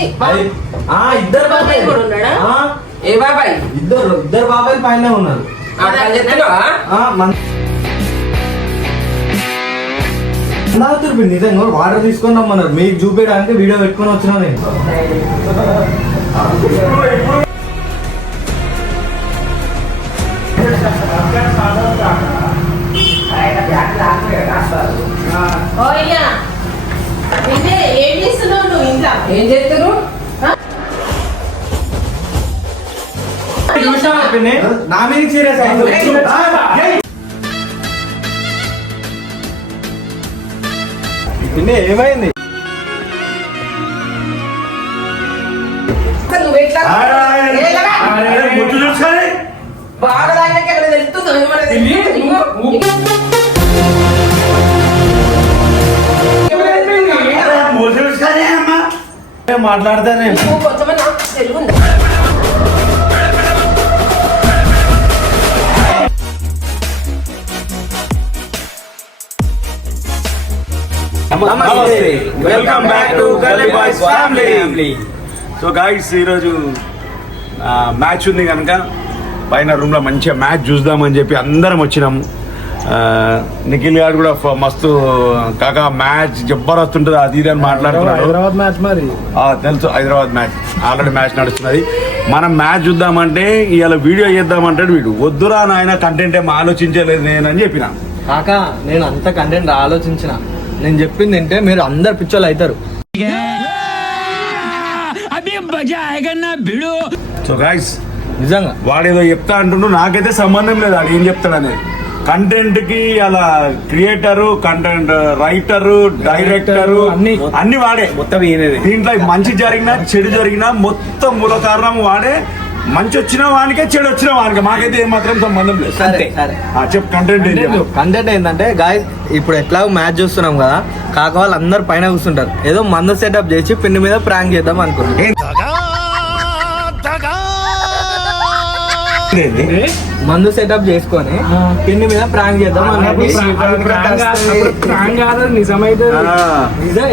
ఉంది. ఇద్దరు బాబాయ్ కూడా ఉన్నాడా? ఏ బాబాయ్? ఇద్దరు బాబాయ్ పైన ఉన్నారు. నిజంగా వాటర్ తీసుకొని రమ్మన్నారు. మీకు చూపించడానికి వీడియో పెట్టుకొని వచ్చినా నేను. ఏం చేస్తున్నావు నువ్వు ఇంట్లో? ఏం చేస్తారు? నా మీద సీరియస్ పిన్ని ఏమైంది? బాగా తెలుస్తుంది. మాట్లాడతానే తెలుగుందా? వెల్కమ్ బ్యాక్ టు గల్లీ బాయ్స్ ఫ్యామిలీ. సో గాయ్స్ ఈరోజు మ్యాచ్ ఉంది కనుక పైన రూమ్ లో మంచిగా మ్యాచ్ చూద్దామని చెప్పి అందరం వచ్చినాం. నిఖిల్ గారు కూడా మస్తు కాకా మ్యాచ్ జబర్దస్త్ ఉంటుంది అది ఇది అని మాట్లాడుతున్నాడు. హైదరాబాద్ మ్యాచ్ మరి తెలుసు, హైదరాబాద్ మ్యాచ్ ఆల్రెడీ మ్యాచ్ నడుస్తున్నది. మనం మ్యాచ్ చూద్దామంటే ఇవాళ వీడియో చేద్దామంటే వీడు వద్దురా నాయన కంటెంట్ ఏం ఆలోచించలేదు నేనని చెప్పిన. కాకా నేను అంత కంటెంట్ ఆలోచించిన. నేను చెప్పింది ఏంటంటే మీరు అందరు పిచ్చోళ్ళు అవుతారు. సో గైస్ నిజంగా వాడేదో చెప్తా అంటుండు, నాకైతే సంబంధం లేదు వాడు ఏం చెప్తాడనేది. కంటెంట్ కి అలా క్రియేటరు, కంటెంట్ రైటరు, డైరెక్టరు అన్ని వాడే. మొత్తం దీంట్లో మంచి జరిగినా చెడు జరిగినా మొత్తం మూల కారణం వాడే. మంచి వచ్చిన వానికే చెడు వచ్చిన వానికే, మాకైతే ఏమాత్రం సంబంధం లేదు. చెప్పు కంటెంట్ ఏంటంటే గాయస్ ఇప్పుడు ఎట్లా మ్యాచ్ చూస్తున్నాం కదా, కాక వాళ్ళు అందరు పైన కూర్చుంటారు. ఏదో మందు సెటప్ చేసి పిన్ని మీద ప్రాంక్ చేద్దాం అనుకుంటున్నాం. మందు సెటప్ చేసుకొని పిన్ని మీద ప్రాంక్ చేద్దాం నిజమైతే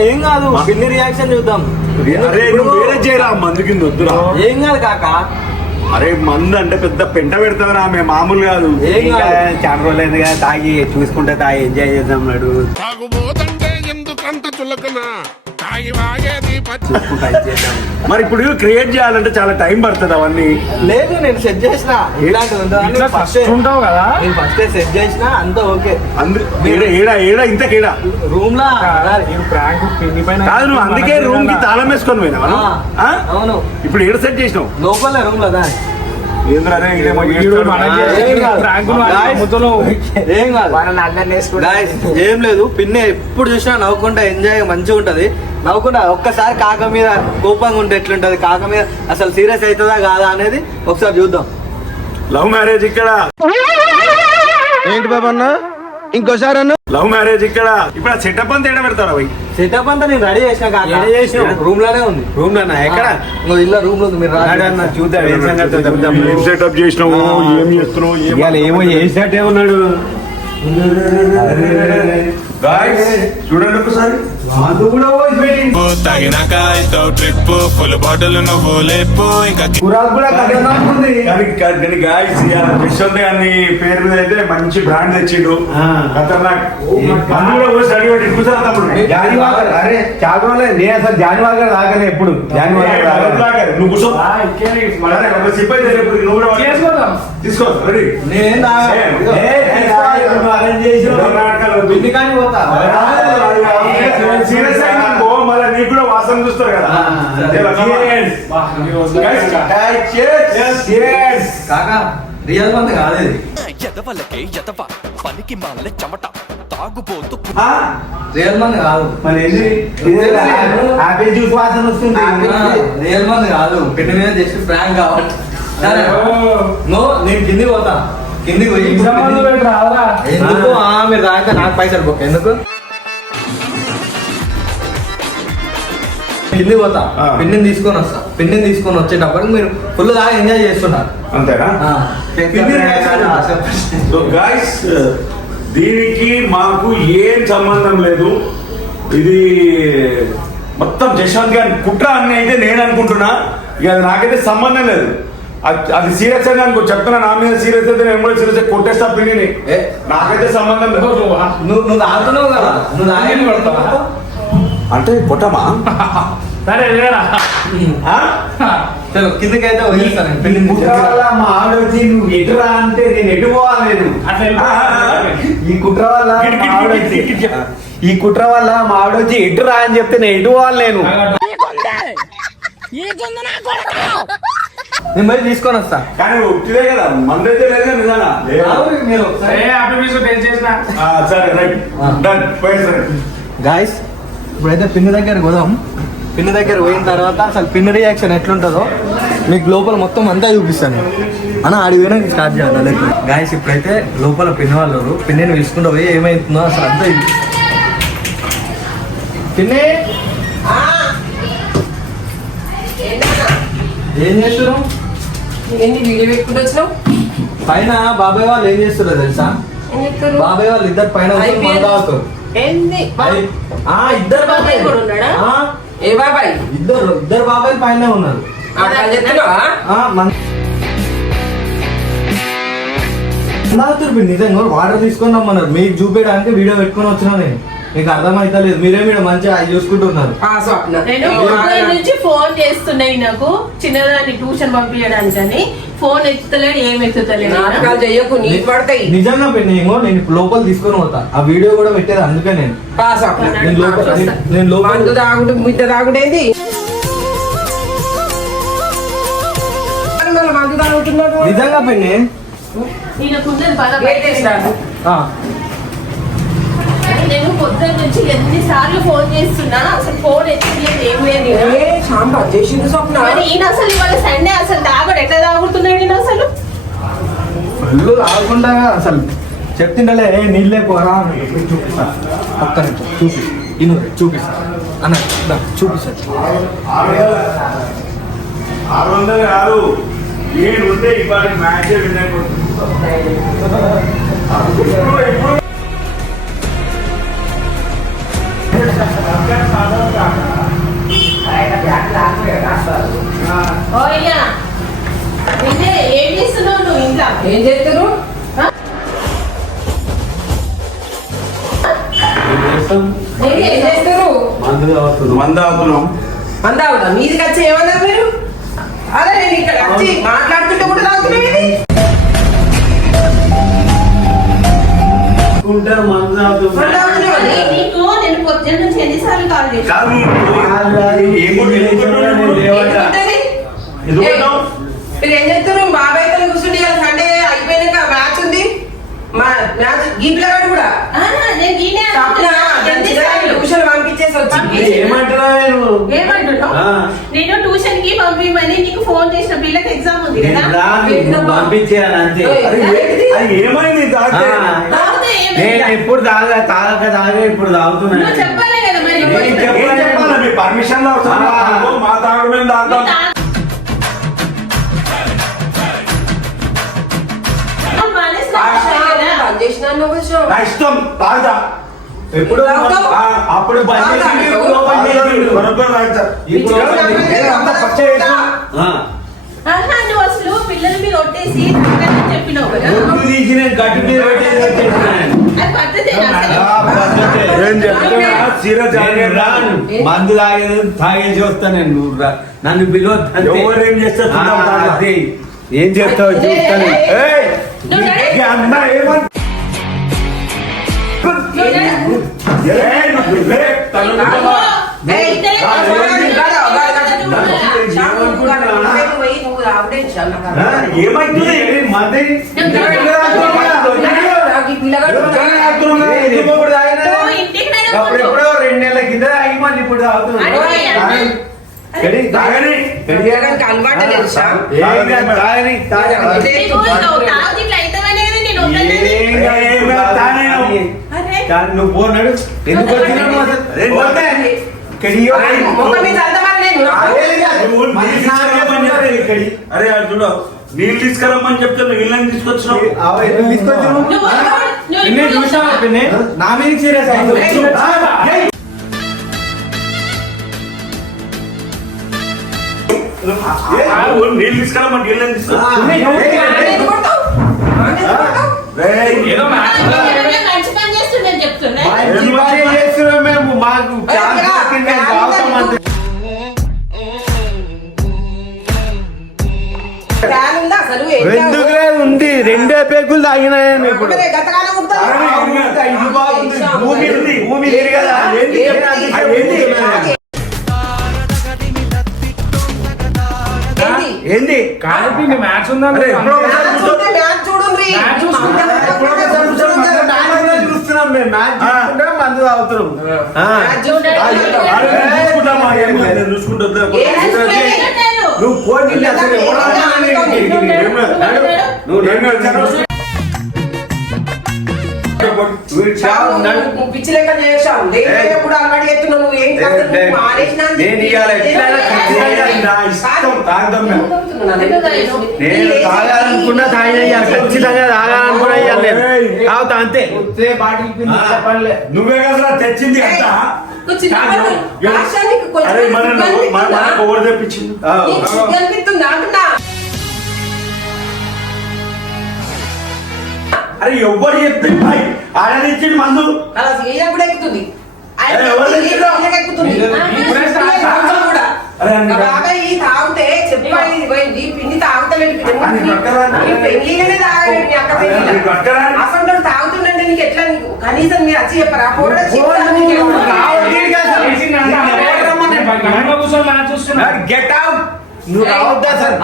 ఏం కాదు. పిన్ని రియాక్షన్ చూద్దాం. మందు కింద వద్దురా, ఏం కాదు కాకా. అరే మందు అంటే పెద్ద పెంట పెడతావరా, మేము మామూలు కాదు. చాలా రోజులైంది కదా తాగి, చూసుకుంటే తాగి ఎంజాయ్ చేద్దాం. నాడు మరి ఇప్పుడు క్రియేట్ చేయాలంటే చాలా టైం పడుతుంది అవన్నీ. లేదు నేను సెట్ చేసిన ఉంటావు కదా, నేను ఫస్ట్ సెట్ చేసిన అంతా ఓకే. ఏడా ఇంతకేడా రూమ్ లా కాదు, నువ్వు అందుకే రూమ్ కి తాళం వేసుకొని పోయినా. అవును, ఇప్పుడు ఏడ సెట్ చేసినావు? లోపల రూమ్ లో ఏం లేదు. పిన్ని ఎప్పుడు చూసినా నవ్వుకుంటా ఎంజాయ్ మంచిగా ఉంటది. నవ్వుకుంటా ఒక్కసారి కాక మీద కోపంగా ఉంటే ఎట్లుంటది, కాక మీద అసలు సీరియస్ అవుతుందా కాదా అనేది ఒకసారి చూద్దాం. లవ్ మ్యారేజ్ ఇక్కడ ఏంటి బాబా అన్న, ఇంకోసారి అన్న లవ్ మ్యారేజ్ ఇక్కడ. ఇప్పుడు ఆ సెటప్ అంతా ఏడ పెడతారా? సెటప్ అంతా నేను రెడీ చేసిన రూమ్ లోనే ఉంది. రూమ్ లోనా? ఎక్కడ? ఇలా రూమ్ లో ఉంది. మీరు చూద్దాం ఏం సెటప్ చేసినావు, ఏం చేస్తున్నావు, ఏమో చేసినట్టే ఉన్నాడు. చూడండి ఒకసారి తాగినాక ట్రిప్ ఫుల్ బాటిల్ నువ్వు లేపు ఇంకా కానీ పేరు మీద అయితే మంచి బ్రాండ్ తెచ్చిండు. ఖతర్నాక్ నేను అసలు జాన్వాగర్ దాకానే ఎప్పుడు నువ్వు కూర్చో తీసుకో రెడీ. నీకు కూడా వాసన చూస్తారు కదా. రియల్ మంది కాదు పనికి మాలే చెమట తాగుపోతూ రియల్ మంది కాదు. ఆపిల్ జ్యూస్ వాసన వస్తుంది. రియల్ మంది కాదు. పెళ్లి మీద జస్ట్ ప్రాంక్ కాబట్టి నేను కిందికి పోతా. కిందికి పోయి ఎందుకు మీరు దాకా నాకు పైసలు బొక్క ఎందుకు కిందికి పోతా. పిన్నిని తీసుకొని వస్తా. పిన్నిని తీసుకొని వచ్చేటప్పుడు మీరు ఫుల్ దాకా ఎంజాయ్ చేస్తున్నారు అంతేనా? దీనికి మాకు ఏం సంబంధం లేదు. ఇది మొత్తం జశ్వంత్ గారి కుట్ర అన్ని అయితే నేను అనుకుంటున్నా. ఇక అది నాకైతే సంబంధం లేదు. అది సీరియస్ అని అనుకో, చెప్తున్నా. నా మీద సీరియస్ అయితే నేను కూడా సీరియస్ కొట్టేస్తా పిల్లిని. నాకైతే సంబంధం లేదు. నువ్వు తాగుతున్నావు కదా, నువ్వు తాగేది పడతావా అంటే కొట్టమా? సరే లేరా చలో కిందకైతే వదిలేస్తాను. మా ఆడొచ్చి నువ్వు ఎటురా అంటే నేను ఎటు పోవాలేదు. ఈ కుట్ర వల్ల మా ఆడొచ్చి ఎటురా అని చెప్తే నేను ఎటు పోవాలి. నేను మరి తీసుకొని వస్తా. కానీ ఉట్టిదే కదా, మందైతే లేదు నిజంగా. మీరు సరే రైట్ డన్ పోయేసరి. గాయస్ ఇప్పుడైతే పిన్ని దగ్గర పోదాం. పిన్ని దగ్గర పోయిన తర్వాత అసలు పిన్ని రియాక్షన్ ఎట్లుంటుందో మీకు లోపల మొత్తం అంతా చూపిస్తాను. అన్న ఆడి పోయినా స్టార్ట్ చేయాలి. గాయస్ ఇప్పుడైతే లోపల పిన్ని వాళ్ళు పిన్నిని పిలుచుకుంటూ పోయి ఏమైతుందో అసలు అంతా పిన్ని ఏం చేస్తున్నావు? ఏంటి వీడియో పెట్టుకుంటూ వచ్చినావు? పైన బాబాయ్ వాళ్ళు ఏం చేస్తున్నారు తెలుసా? ఏం చెప్తారు? బాబాయ్ వాళ్ళు ఇద్దరు పైన అవుతారు. ఏంది? ఇద్దరు బాబాయ్ కూడా ఉన్నాడా? ఏ బాబాయ్? ఇద్దరు బాబాయ్ పైన ఉన్నారు. అట్లా చెప్తున్నావా? నిజంగా వాటర్ తీసుకొని రమ్మన్నారు. మీకు చూపించడానికి వీడియో పెట్టుకొని వచ్చినా నేను. మీకు అర్థమైతలేదు. మీరే మీరు మంచిగా అవి చూసుకుంటున్నారు. నేను ఊళ్ళో నుంచి ఫోన్ చేస్తున్నాయి నాకు చిన్నదాన్ని ట్యూషన్ పంపించడానికి అని. ఫోన్ ఎత్తుతలేడు, ఏం ఎత్తుతలేడు. నాటకాలు చెయ్యకు, నీకు పడతాయి. నిజంగా నేను లోపల తీసుకొని పోతా. ఆ వీడియో కూడా పెట్టేది అందుకే నేను మందు తాగుడు మిద్ద తాగుడేది. మందు తాగుతున్నాడు నిజంగా పెన్ని. ఈయనకున్నది బాధ ఆ. నేను పొద్దున్న నుంచి ఎన్నిసార్లు ఫోన్ చేస్తున్నా, అసలు ఫోన్ ఎత్తలేదు, ఏం లేదు. శాంపా చేసింది స్వప్న. మరి ఈయన అసలు ఇవాళ సండే అసలు తాగుడు ఎట్లా తాగుతున్నాడు ఈయన అసలు? ఫుల్ తాగకుండా అసలు చెప్తుండలే నీళ్ళే పోరా చూపిస్తా. ఒక్క నిమిషం చూపిస్తా అన్న చూపిస్తా. 600 కాదు, నేను ఉంటే ఇవాళ మ్యాచ్ విన్నాను. ఓ అయ్యా ఏం చేస్తున్నావు నువ్వు ఇంట్లో? ఏం చేస్తారు? ఏం చేస్తారు? మంద అవుతున్నాం. మంద అవుతా మీదికి వచ్చి ఏమన్నారు మీరు? అదే నేను ఇక్కడ వచ్చి మాట్లాడుతుంటే కూడా తాగుతున్నాయి. నీకు నేను పొద్దున్న నుంచి ఎన్నిసార్లు కాల్ చేశాను? కాదు, మీరు ఏం చేస్తారు? బాబాయ్ తో కూర్చుండి సండే అయిపోయినాక మ్యాచ్ ఉంది. మా మ్యాచ్ ఈ పిల్లగాడు కూడా ట్యూషన్ పంపించేసి వచ్చి ఏమంటున్నావు? నేను ట్యూషన్ కి పంపిమని నీకు ఫోన్ చేసిన. పిల్లకి ఎగ్జామ్ ఉంది కదా, పంపించేయాలి అంతే. ఏమైంది? నేను ఎప్పుడు తాగే ఇప్పుడు తాగుతున్నాను. నువ్వు చెప్పాలి కదా మరి. చెప్పాలి మీ పర్మిషన్ లో మా తాగడం మీద దాంట్లో నా ఇష్టం తాగుతా. ఎప్పుడు అప్పుడు నువ్వు అసలు పిల్లల మీద ఒట్టేసి చెప్పినావు కదా, తీసి నేను గట్టు మీద అది పద్ధతేనా అసలు? మందు తాగేసి వస్తా నేను. నువ్వు నన్ను పిలవద్దు. ఎవరేం చేస్తారు? ఏం చేస్తావు చూస్తాను. అన్నా ఏమంట ఎప్పుడో 2 నెలల కింద తాగి మళ్ళీ ఇప్పుడు తాగుతున్నాను. అలవాటు తెలుసా? నువ్వు పోన్నాడు ఎందుకు వచ్చినావు? అరే చూడు, నీళ్ళు తీసుకురమ్మని చెప్తే నీళ్ళని తీసుకొచ్చినావు. చూసావా పిన్ని? నా మీద సీరియస్ నీళ్ళు తీసుకురామా నీళ్ళు తీసుకురా ఏదో మ్యాచ్ మంచి పని చేస్తుందని చెప్తున్నా చేస్తున్నాం మేము మాకు ఎందుకులే ఉంది 2 పేకులు తాగినాయని ఇప్పుడు భూమి లేదు కదా ఏంది కానీ మ్యాచ్ ఉందంటే చూస్తున్నాం మేము మ్యాచ్ చూసుకుంటే మందు తాగుతున్నాం నువ్వు పోటీ పిచ్చి లెక్క చేసావు లేకపోతే అలవాటు చేస్తున్నావు నువ్వు ఏం నేను ఇవాళ ఎట్లయినా నేను తాగాలనుకున్నా తాగిన ఖచ్చితంగా తాగాలనుకున్నా ఇవాళ నేను తాగుతా అంతే నువ్వే కదా తెచ్చింది అంత అరే మనకు ఓడి తెప్పించింది అరే ఎవ్వరు చెప్తే ఆయన తెచ్చింది మందు కూడా ఎక్కుతుంది ఈ తాగితే చెప్పాలి పిండి తాగుతలేదు పెళ్లిగానే తాగలేదు అక్క పెళ్లి అసలు తాగుతుందంటే నీకు ఎట్లా నీకు కనీసం మీరు వచ్చి చెప్పరా మ్యాచ్ చూస్తున్నా గెట్ అవుట్ నువ్వు రావద్దా సార్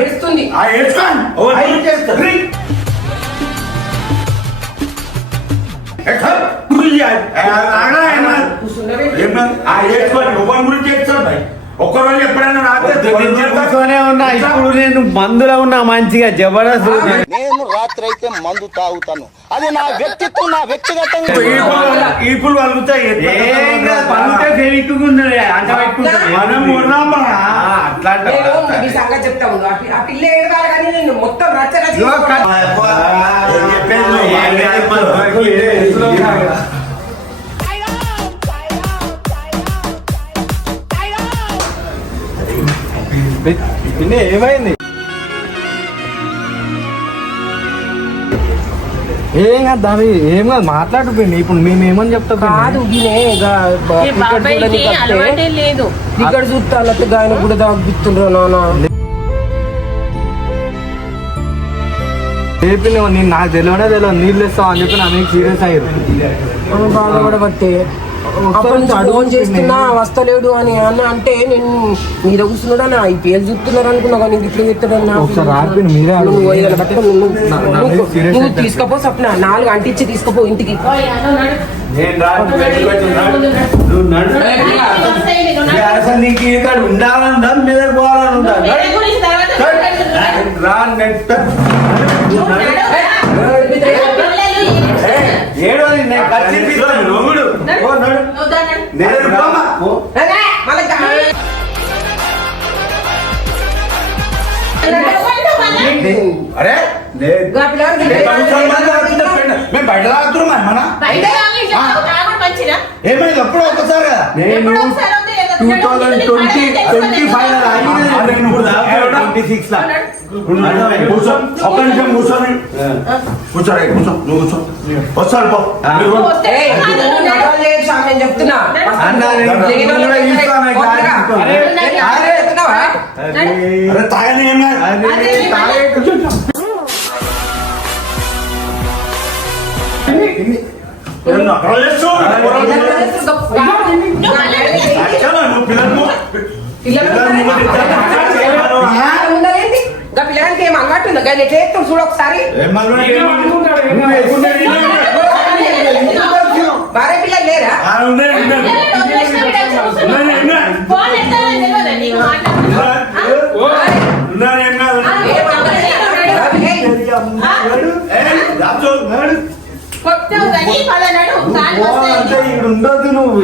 ఏడుస్తుంది ఒక్కరోజు ఎప్పుడైనా ఉన్నా ఇప్పుడు నేను మందులో ఉన్నా మంచిగా జబర్దస్త్ నేను రాత్రి అయితే మందు తాగుతాను అది నా వ్యక్తిత్వం నా వ్యక్తిగతంగా ఈపులు వలుగుతాయి మనం ఉన్నామా అట్లా మీ సంగతి చెప్తాము ఆ పిల్ల ఏడవాలి కానీ నేను మొత్తం రచ్చ പിന്നെ ఏమైంది ఏం కాదు దాని ఏం కాదు మాట్లాడుతుంది ఇప్పుడు మేము ఏమని చెప్తాం కాదు అలవాటే లేదు ఇక్కడ చూస్తాను గాయన కూడా తాగిస్తుండ్రు నాన్న చెప్పింది నేను నాకు తెలియదు నీళ్ళు ఇస్తావు అని చెప్పి నా మీకు సీరియస్ అయ్యారు బాగా కూడా బట్టే అప్పటి నుంచి ఫోన్ చేస్తున్నా వస్తలేడు అని అన్న అంటే నేను మీద కూర్చున్నాడు అని ఐపీఎల్ చూస్తున్నారు అనుకున్నా కానీ ఇట్లా చెప్తాడన్నా నువ్వు తీసుకపో సప్న 4 అంటించి తీసుకపో ఇంటికి అసలు నీకు ఇక్కడ ఉండాలనుందా మీద పోవాలనుందా ఏడో అరే మేము బయట తాగుతున్నాం మన ఏమైంది ఎప్పుడు ఒకసారి కదా నేను 2025 కూర్చో ఒక్క నిమిషం కూర్చొని కూర్చోరా కూర్చో నువ్వు కూర్చో వస్తాడు పో నేను చెప్తున్నా అరే తాగని ఏం పిల్లలకి ఏం అలవాటు ఉందా కానీ ఎట్లా చూడ ఒకసారి భార్య పిల్లలు లేరా ఇక్కడ ఉండదు నువ్వు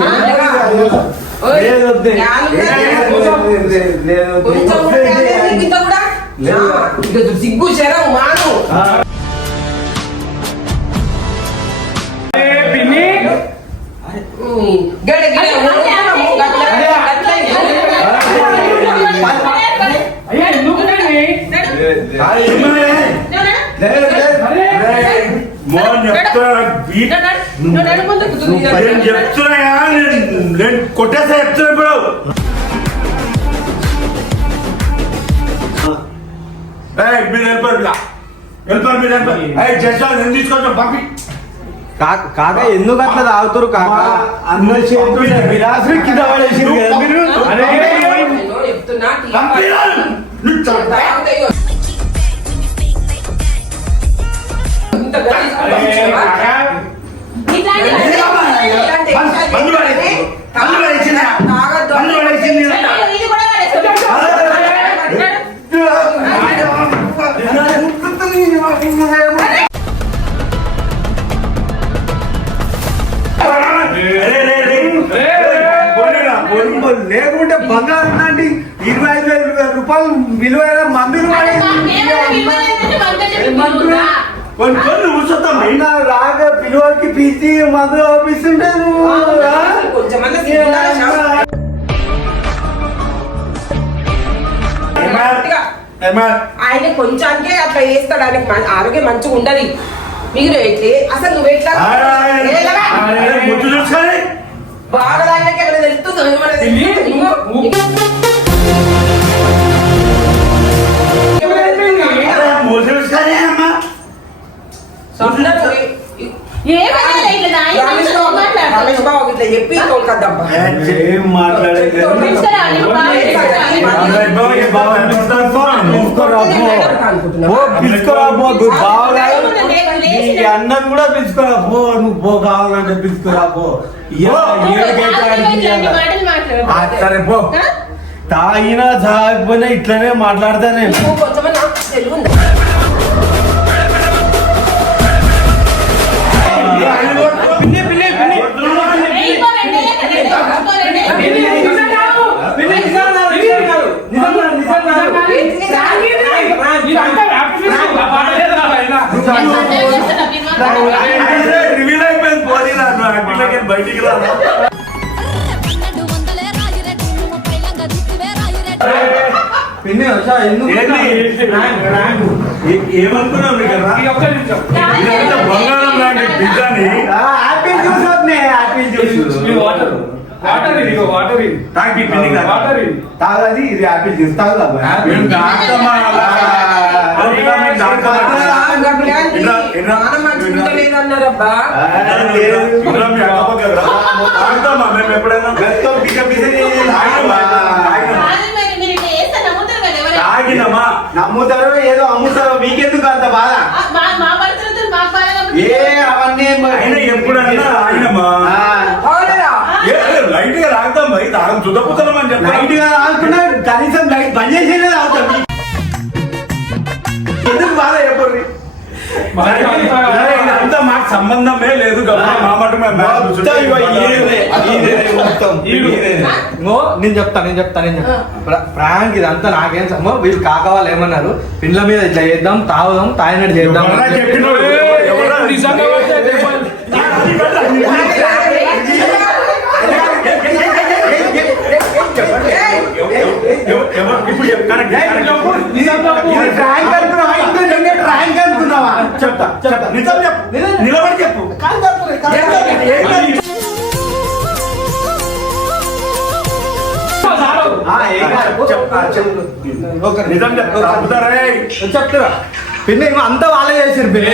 ఓయ్, లేదు వద్దే. జ్ఞానం ఉందా? లేదు వద్దే. కొంచెం కూడా జ్ఞానం లేదు ఇంత కూడా? ఇక సిగ్గు శరం మాను పిన్ని గడ గడ అయ్యా ఎందుకు పిన్ని? మోహన్ చెప్తున్నా నేను చెప్తున్నా నేను కొట్టేస్తా చెప్తున్నా ఇప్పుడు మీరు వెళ్ళిపోరు మీరు వెళ్ళిపోరు చేస్తా నేను తీసుకొచ్చాను పంపి కాక ఎందుకు అట్లా తాగుతారు కాక అందరు చేతులు విలాసులు కింద పడేసారు కదా మీరు. చెప్తున్నా పంపిరా. నువ్వు చంపా. ఇంత గలీజ్ అరే, పంపించావా? కాకా, ఇట్లాంటి ఇలాంటి మందు పడేసి. మందు పడేసిందా? తాగొద్దు. మందు పడేసింది. ఇది కూడా పడేస్తాడు. లేకుంటే బంగారం లాంటి 25,000 రూపాయలు విలువైన మందులు అరే మాకేమైనా విలువలేదంటే మనకే చెప్పిందా? కొన్ని కొన్ని కూర్చొద్దాం అయినా రాగా పిలువకి పిలిచి మందులు పంపిస్తుంటే నువ్వు కొంచెమన్నా సిగ్గుండాలి శాస్త్రం. ఆయన కొంచానికే అట్లా వేస్తాడు ఆయనకి ఆరోగ్యం మంచిగా ఉండదు మీరు అయితే అసలు నువ్వు ఎట్లా ముద్దు చూసుకొని బాగా దానికి ఎక్కడ తెలుస్తుంది ఏమన్నా పిన్ని, తెలుస్తుందా? నువ్వు- ఏమన్నా తెలుస్తుందా? ముద్దు చూసుకొని అమ్మా స్వప్న నువ్వు ఏమైనా ఇట్లా నా ఇంటి రమేష్ నుంచి బాబు మాట్లాడతావు. రమేష్ బాబు ఇట్లా చెప్పి తోలుకద్దబ్బా ఏం మాట్లాడేది తీసుకురా, నీకు బాగా అన్నం కూడా పిలుచుకోరా పో నువ్వు పో కావాలంటే పిలుచుకోరా పో ఇట్లాంటి మాటలు మాట్లాడు. సరే పో తాగినా తాగిపోయినా ఇట్లనే మాట్లాడతానే నువ్వు కొంచెమన్నా తెలుగు ఉందా? వెళ్ళిపోరండి, వెళ్ళిపోరండి. పిన్ని, నిజం కాదు. పిన్ని, నిజం కాదు. ఇదంతా వ్యాపించేసి ఆ మాట లేదు నా పైన. ఎంత చేస్తాడు అభిమానం? రివీల్ అయిపోయింది పోనీ నాకు అట్లకి బయటికి రా పిన్ని వచ్చా ఎందుకు ఏమనుకున్నావు నీకు ఈ ఒక్క నిమిషం. ఇదంతా బంగారం లాంటి పిజ్జాని ఆపిల్ జ్యూస్ వద్దే ఆపిల్ జ్యూస్ ఈ వాటర్ వాటర్ ఇది, ఇదిగో వాటర్ ఇది. తాగి పిన్ని కాదు. వాటర్ ఇది. తాగది ఇది ఆపిల్ జ్యూస్ తాగుదా మేము తాగుతామా అలా? ఇలా మేము తాగుతామా? ప్రాణం మంచిగా ఉండలేదన్నారబ్బా. ఇలా మీ అక్కపక్క రా. తాగుతామా మేము ఎప్పుడైనా తాగినామా? కాదు మరి మీరు ఇట్లా చేస్తే నమ్ముతారు కదా ఎవరైనా. తాగినామా? నమ్ముతారో ఏదో అమ్ముతారో మీకెందుకు అంత బాధ మా పరిస్థితులు మాకు బాగా కాబట్టి ఏ అవన్నీ అయినా ఎప్పుడన్నా తాగినామా? అవునరా? లైట్ గా తాగుతాం బయట తాగం చుద్దపుతలం అని లైట్ చెప్పి గా ఆడుకున్నా కనీసం లైట్ బంద్ చేసేదే అవుతాం ఎందుకు బాధ చెప్పండి ఇదంతా మాకు సంబంధమే లేదు కదా మా మటు మేము మ్యాచ్ మొత్తం ఇగో ఈయనదే, ఈయనదే మొత్తం. ఈయనదే. నేను చెప్తా ప్రాంక్ ఇదంతా నాకేం సమ్మో వీళ్ళు కాక వాళ్ళు ఏమన్నారు పిల్లల మీద ఇట్లా చేద్దాం తాగుదాం తాగినట్టు చేద్దాం ఎవరన్నా చెప్పినోడు? ఎవరన్నా నిజంగా పడితే చెప్పాలి. ఇప్పుడు కరెక్ట్ ఇది ప్రాంక్ అనుకున్నావా? ఇంకో జంగేట్ ప్రాంక్ అనుకున్నావా? చెప్తా నిజం చెప్పు నిలబడి చెప్పు ఏం కాదు. చెప్పు. నిజం చెప్పు చెప్తురా పిన్ని అంతా వాళ్ళే చేసారు పిన్ని